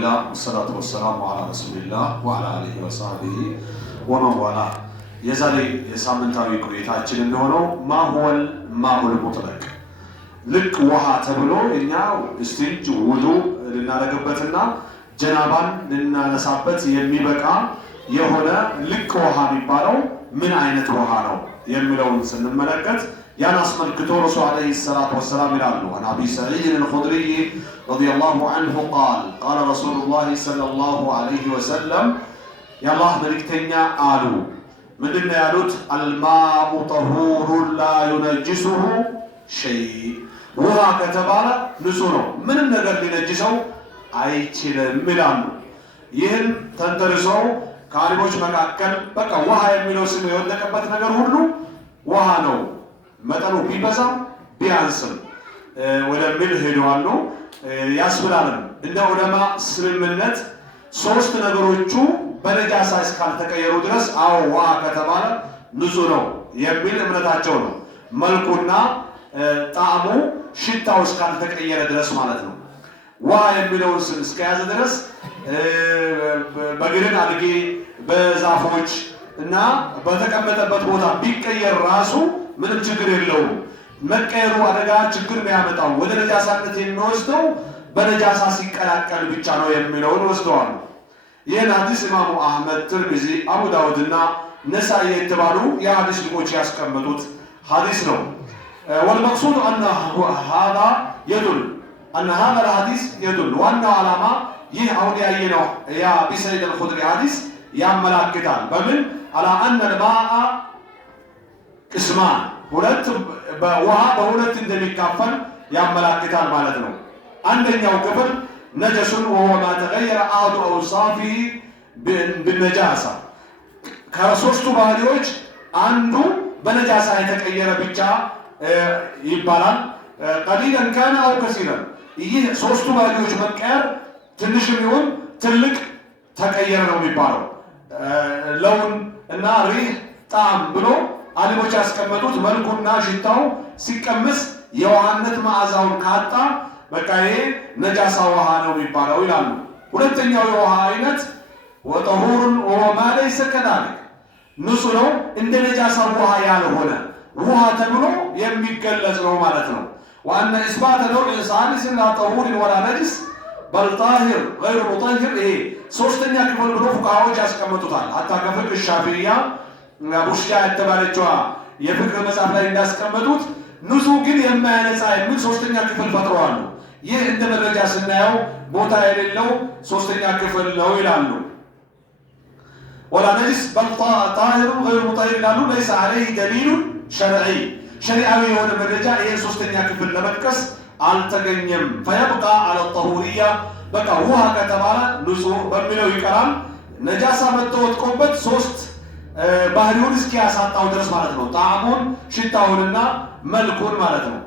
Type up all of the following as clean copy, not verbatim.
لله والصلاة والسلام على رسول الله وعلى آله وصحبه ومن والاه يزالي የሳምንታዊ ቆይታችን እንደሆነው ማሁል ማሁል ሙጥለቅ ልክ ውሃ ተብሎ እኛ እስቲንጅ ውዱ ልናደርግበትና ጀናባን ልናነሳበት የሚበቃ የሆነ ልክ ውሃ የሚባለው ምን አይነት ውሃ ነው የሚለውን ስንመለከት ያን አስመልክቶ ረሱል አለይሂ ሰላቱ ወሰላም ይላሉ عن ابي سعيد الخدري رضي الله عنه قال قال رسول الله صلى الله عليه وسلم يا الله ملكتኛ አሉ ምንድነው ያሉት الماء طهور لا ينجسه شيء ውሃ ከተባለ ንጹህ ነው ምንም ነገር ሊነጅሰው አይችልም ይላሉ ይህን ተንተርሰው ከአሊሞች መካከል በቃ ውሃ የሚለው ስም የወደቀበት ነገር ሁሉ ውሃ ነው መጠኑ ቢበዛም ቢያንስም ወደሚል ሄደዋል ነው ያስብላል እንደ ዑለማ ስምምነት ሶስት ነገሮቹ በነጃሳ እስካልተቀየሩ ድረስ አው ውሃ ከተባለ ንጹህ ነው የሚል እምነታቸው ነው መልኩና ጣዕሙ ሽታው እስካልተቀየረ ድረስ ማለት ነው ውሃ የሚለውን ስም እስከያዘ ድረስ በግርን አድርጌ በዛፎች እና በተቀመጠበት ቦታ ቢቀየር ራሱ ምንም ችግር የለውም መቀየሩ አደጋ ችግር የሚያመጣው ወደ ነጃሳነት የሚወስደው በነጃሳ ሲቀላቀል ብቻ ነው የሚለውን ወስደዋል ይህን ሐዲስ ኢማሙ አህመድ ትርሚዚ አቡ ዳውድና ነሳኢ የተባሉ የሐዲስ ሊቆች ያስቀመጡት ሐዲስ ነው والمقصود أن هذا يدل أن هذا الحديث يدل وأن علامة يهون يعينه يا بسيد الخدري حديث يعمل كتاب بمن على أن الماء قسمان ሁለት በውሃ በሁለት እንደሚካፈል ያመላክታል ማለት ነው አንደኛው ክፍል ነጀሱን وهو ما تغير احد اوصافه بالنجاسه ከሶስቱ ባህሪዎች አንዱ በነጃሳ የተቀየረ ብቻ ይባላል قليلا كان او كثيرا ይህ ሶስቱ ባህሪዎች መቀየር ትንሽም ይሁን ትልቅ ተቀየረ ነው የሚባለው ለውን እና ሪህ ጣም ብሎ አሊሞች ያስቀመጡት መልኩና ሽታው ሲቀመስ የውሃነት መዓዛውን ካጣ በቃ ይሄ ነጃሳ ውሃ ነው የሚባለው ይላሉ ሁለተኛው የውሃ አይነት ወጠሁር ወማ ليس كذلك ንጹህ ነው እንደ ነጃሳ ውሃ ያልሆነ ውሃ ተብሎ የሚገለጽ ነው ማለት ነው وأن إثبات نوع ثالث لا طهور ولا نجس بل طاهر غير مطهر إيه ሶስተኛ ክፍል ብሎ ፉቃሃዎች ያስቀምጡታል hatta ከፍቅህ ሻፊዒያ ቡሽያ የተባለችዋ የፍቅህ መጽሐፍ ላይ እንዳስቀመጡት ንጹህ ግን የማያነጻ የሚል ሶስተኛ ክፍል ፈጥረዋል ይህ እንደ መረጃ ስናየው ቦታ የሌለው ሶስተኛ ክፍል ነው ይላሉ ولا نجس بل طاهر غير مطهر ይላሉ ليس عليه دليل شرعي شرعي የሆነ መረጃ ይሄ ሶስተኛ ክፍል ለመጥቀስ አልተገኘም فيبقى على الطهورية በቃ ውሃ ከተባለ ንጹህ በሚለው ይቀራል ነጃሳ መተወጥቆበት ሶስት ባህሪውን እስኪያሳጣው ድረስ ማለት ነው ጣዕሙን ሽታውንና መልኩን ማለት ነው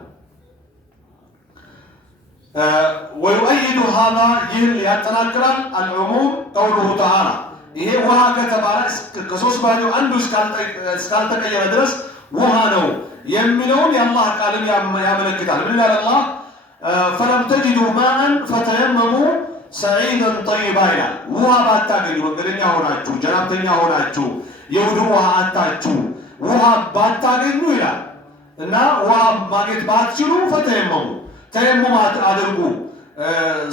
ويؤيد هذا ይህን ያጠናክራል العموم قوله تعالى ይሄ ውሃ ከተባለ ከሶስት ባህሪው አንዱ እስካልተቀየረ ድረስ ውሃ ነው የሚለውን የአላህ ቃልን ያመለክታል ምን ይላል አላህ فلم تجدوا ماء فتيمموا سعيدا طيبا ይላል ውሃ ባታገኙ ወንጀለኛ ሆናችሁ ጀናብተኛ ሆናችሁ የውዱ ውሃ አጣችሁ ውሃ ባታገኙ ይላል እና ውሃ ማግኘት ባትችሉ ፈተየመሙ ተየሙም አድርጉ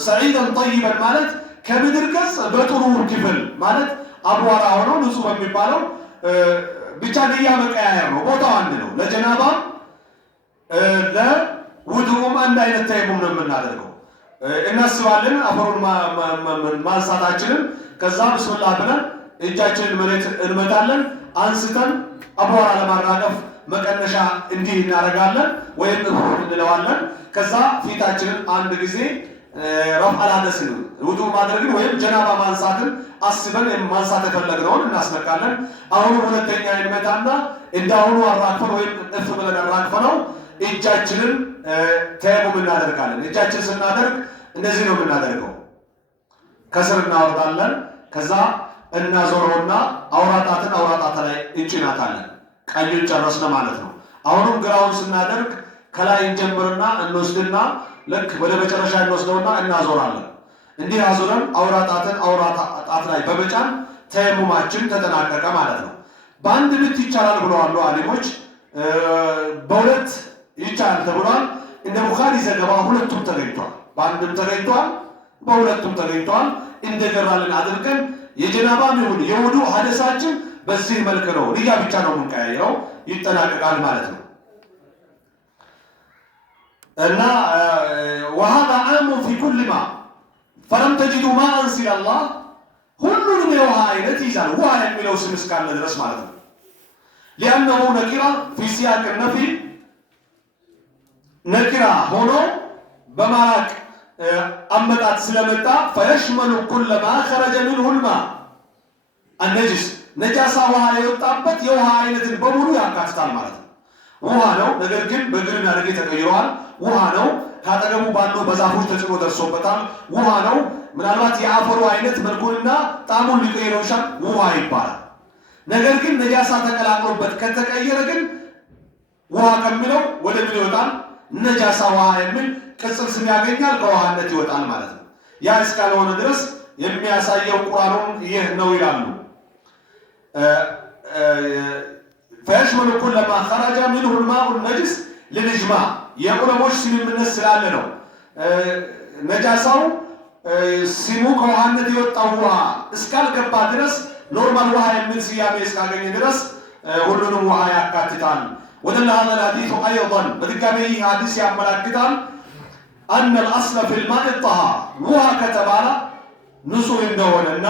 سعيدا طيبا ማለት ከምድር ገጽ በጥሩ ክፍል ማለት አቧራ ሆኖ ንጹህ በሚባለው ብቻ ለያመቀያየር ነው ቦታው አንድ ነው ለጀናባ ለውዱም አንድ አይነት ተየሙም ነው የምናደርገው እናስባለን አፈሩን ማንሳታችንን ከዛ ብስምላህ ብለን እጃችንን መሬት እንመታለን አንስተን አቧራ ለማራገፍ መቀነሻ እንዲህ እናደርጋለን ወይም እንለዋለን ከዛ ፊታችንን አንድ ጊዜ ረፍዕ አልሐደስን ውዱ ማድረግን ወይም ጀናባ ማንሳትን አስበን ማንሳት የፈለግነውን እናስነቃለን አሁን ሁለተኛ እንመታና እንዳሁኑ አራግፈን ወይም እፍ ብለን አራግፈነው እጃችንን ተየሙም እናደርጋለን እጃችንን ስናደርግ እንደዚህ ነው የምናደርገው ከስር እናወርዳለን ከዛ እናዞረውና አውራጣትን አውራጣታ ላይ እንጭናታለን ቀኙን ጨረስን ማለት ነው አሁንም ግራውን ስናደርግ ከላይ እንጀምርና እንወስድና ለክ ወደ መጨረሻ እንወስደውና እናዞራለን እንዲህ አዙረን አውራጣት ላይ በመጫን ተየሙማችን ተጠናቀቀ ማለት ነው። በአንድ ብት ይቻላል ብለዋል አሊሞች። በሁለት ይቻላል ተብሏል። እንደ ቡኻሪ ዘገባ ሁለቱም ተገኝቷል። በአንድም ተገኝቷል፣ በሁለቱም ተገኝቷል። እንደገራልን አድርገን የጀናባም ይሁን የውዱእ ሐደሳችን በዚህ መልክ ነው። ንያ ብቻ ነው የምንቀያየረው፣ ይጠናቀቃል ማለት ነው። እና وهذا عام في كل ما فلم تجدوا ماء سوى الله ሁሉንም የውሃ አይነት ይዛል። ውሃ የሚለው ስም እስካለ ድረስ ማለት ነው። لأنه نكرة في سياق النفي نكرة ሆኖ በማራቅ አመጣጥ ስለመጣ فيشمل كل ما خرج منه الماء النجس ነጃሳ ውሃ የወጣበት የውሃ አይነትን በሙሉ ያካትታል ማለት ነው። ውሃ ነው፣ ነገር ግን በግልና ረጌ ተቀይሯል። ውሃ ነው፣ ካጠገቡ ባለው በዛፎች ተጽዕኖ ደርሶበታል። ውሃ ነው፣ ምናልባት የአፈሩ አይነት መልኩንና ጣዕሙን ሊቀይረው ይችላል። ውሃ ይባላል። ነገር ግን ነጃሳ ተቀላቅሎበት ከተቀየረ ግን ውሃ ከሚለው ወደ ምን ይወጣል? ነጃሳ ውሃ የሚል ቅጽል ስም ያገኛል፣ ከውሃነት ይወጣል ማለት ነው። ያ እስካልሆነ ድረስ የሚያሳየው ቁርአኑን ይህ ነው ይላሉ። فيشمل كل ما خرج منه الماء النجس للإجماع የዑለሞች ስምምነት ስላለ ነው። ነጃሳው ሲሙ ከውሃነት የወጣው ውሃ እስካልገባ ድረስ ኖርማል ውሃ የሚል ስያሜ እስካገኘ ድረስ ሁሉንም ውሃ ያካትታል። ودل هذا الحديث أيضا በድጋሚ ይህ ሐዲስ ያመለክታል أن الأصل في الماء الطهارة ውሃ ከተባለ ንጹህ እንደሆነና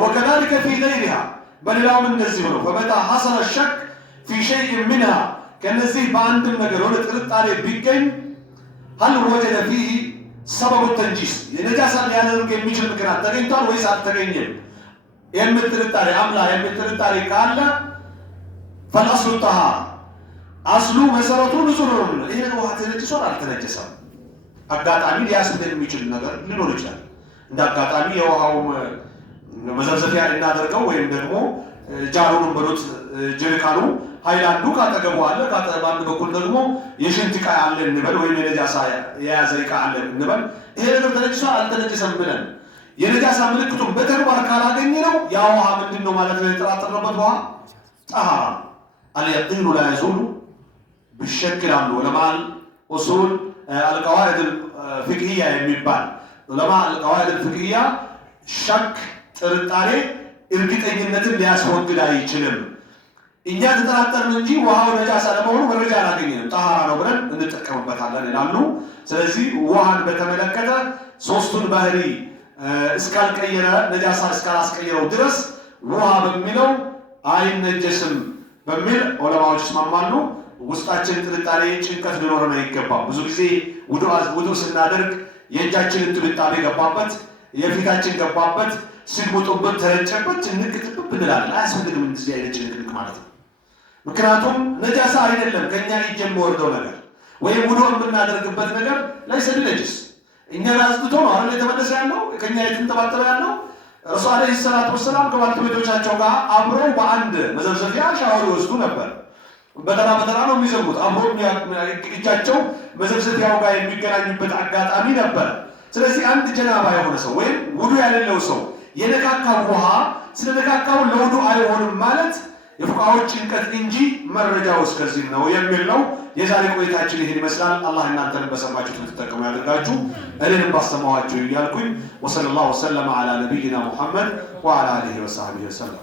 وكذلك في غيرها በሌላውም እንደዚህ ነው። فمتى حصل الشك في شيء منها ከነዚህ በአንድም ነገር ወደ ጥርጣሬ ቢገኝ هل وجد فيه سبب التنجيس የነጃሳ ሊያደርግ የሚችል ምክንያት ተገኝቷል ወይስ አልተገኘም የሚል ጥርጣሬ አምላ የሚል ጥርጣሬ ካለ فالأصل الطهارة አስሉ መሰረቱ ንጹህ ነው። ይሄ ነው ውሃ ተነጅሷል አልተነጀሰም አጋጣሚ ሊያስብል የሚችል ነገር ሊኖር ይችላል። እንደ አጋጣሚ የውሃው መዘብዘፊያ እናደርገው ወይም ደግሞ ጃሩን በሉት ጀሪካኑ ሃይላንዱ ካጠገቡ አለ፣ በአንድ በኩል ደግሞ የሽንት ዕቃ አለ እንበል ወይም የነጃሳ የያዘ ዕቃ አለ እንበል። ይሄ ነገር ተነጅሷል አልተነጀሰም ብለን የነጃሳ ምልክቱን በተግባር ካላገኘ ነው ያ ውሃ ምንድን ነው ማለት ነው? የተጠራጠርንበት ውሃ ጠሃራ اليقين لا يزول بالشك ይላሉ ዑለማል ኡሱል القواعد الفقهية የሚባል ዑለማ القواعد الفقهية ሸክ ጥርጣሬ እርግጠኝነትን ሊያስወግድ አይችልም። እኛ ተጠራጠርን እንጂ ውሃው ነጃሳ ለመሆኑ መረጃ አላገኘንም፣ ጠሃራ ነው ብለን እንጠቀምበታለን ይላሉ። ስለዚህ ውሃን በተመለከተ ሶስቱን ባህሪ እስካልቀየረ ነጃሳ እስካላስቀየረው ድረስ ውሃ በሚለው አይነጀስም በሚል ዑለማዎች ይስማማሉ። ውስጣችን ጥርጣሬ ጭንቀት ሊኖረን አይገባም። ብዙ ጊዜ ውዱእ ስናደርግ የእጃችንን ጥብጣቤ ገባበት፣ የፊታችን ገባበት፣ ስንሙጡበት፣ ተረጨበት፣ ጭንቅ ጥብብ እንላለን። አያስፈልግም እንደዚህ አይነት ጭንቅ ማለት ነው። ምክንያቱም ነጃሳ አይደለም ከኛ እጅ የሚወርደው ነገር ወይም ውዱእ የምናደርግበት ነገር ለይሰ ቢነጅስ እኛ አጽድቶ ነው አይደል የተመለሰ ያለው ከኛ የተንጠባጠበ ያለው። ረሱል አለይሂ ሰላቱ ወሰላም ከባልተቤቶቻቸው ጋር አብረው በአንድ መዘብዘቢያ ሻወር ይወስዱ ነበር። በተራ ነው የሚዘጉት። አብረው እጃቸው መዘብዘቢያው ጋር የሚገናኙበት አጋጣሚ ነበር። ስለዚህ አንድ ጀናባ የሆነ ሰው ወይም ውዱእ ያሌለው ሰው የነካካው ውሃ ስለነካካው ለውዱእ አይሆንም ማለት የፉቃዎች ጭንቀት እንጂ መረጃው እስከዚህ ነው የሚል ነው። የዛሬ ቆይታችን ይህን ይመስላል። አላህ እናንተን በሰማችሁት እንድትጠቀሙ ያድርጋችሁ፣ እኔንም ባስተማዋችሁ እያልኩኝ ወሰለላሁ ወሰለም ዐላ ነቢይና ሙሐመድ ወዐላ አሊሂ ወሰሐቢሂ ወሰለም።